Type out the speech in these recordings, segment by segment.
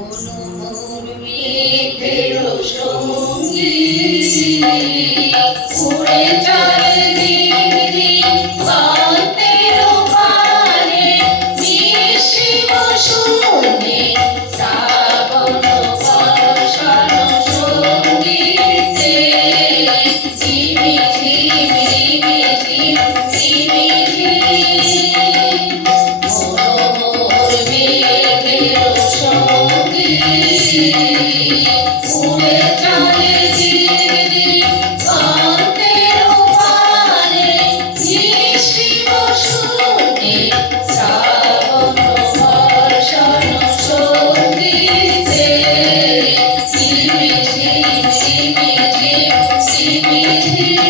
মনোমোর মেঘের সঙ্গী উড়ে চলে দিন দিন বাতের পানে মিশি বসুনে শ্রাবণ বর্ষণ সঙ্গীতে ঝিমি ঝিমি ঝিমি ঝিমি ঝিমি মনোমোর মেঘের সঙ্গী উড়ে চলে দিন দিন বাতের পানে মিশি বসুনে শ্রাবণ বর্ষণ সঙ্গীতে ঝিমি ঝিমি ঝিমি ঝিমি ঝিমি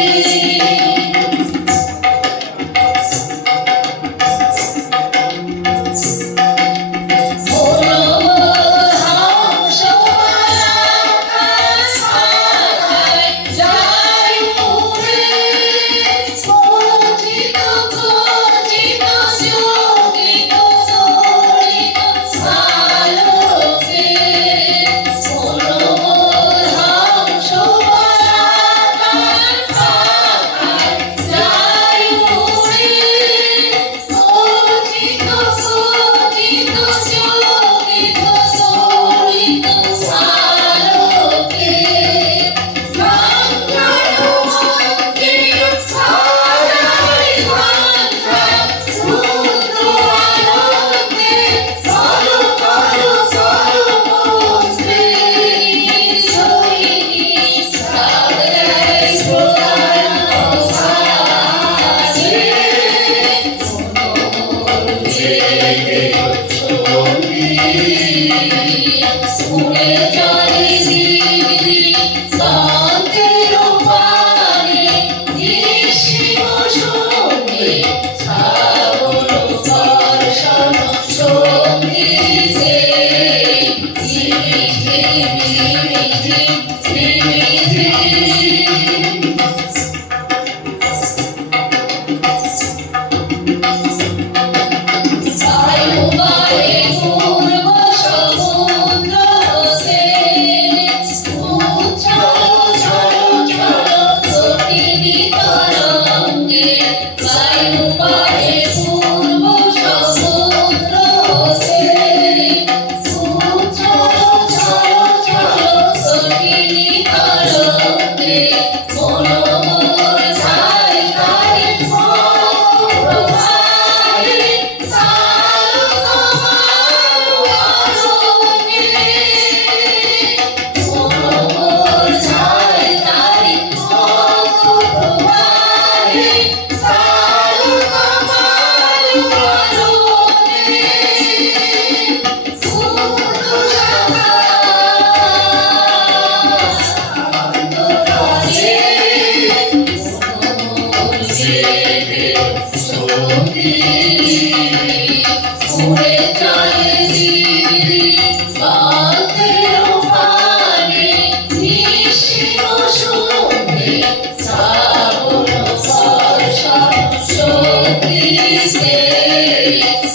উড়ে চলে দিন দিন বাতের পানে মিশি বসুনে শ্রাবণ বর্ষণ সঙ্গীতে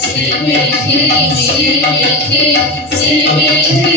ঝিমি ঝিমি ঝিমি ঝিমি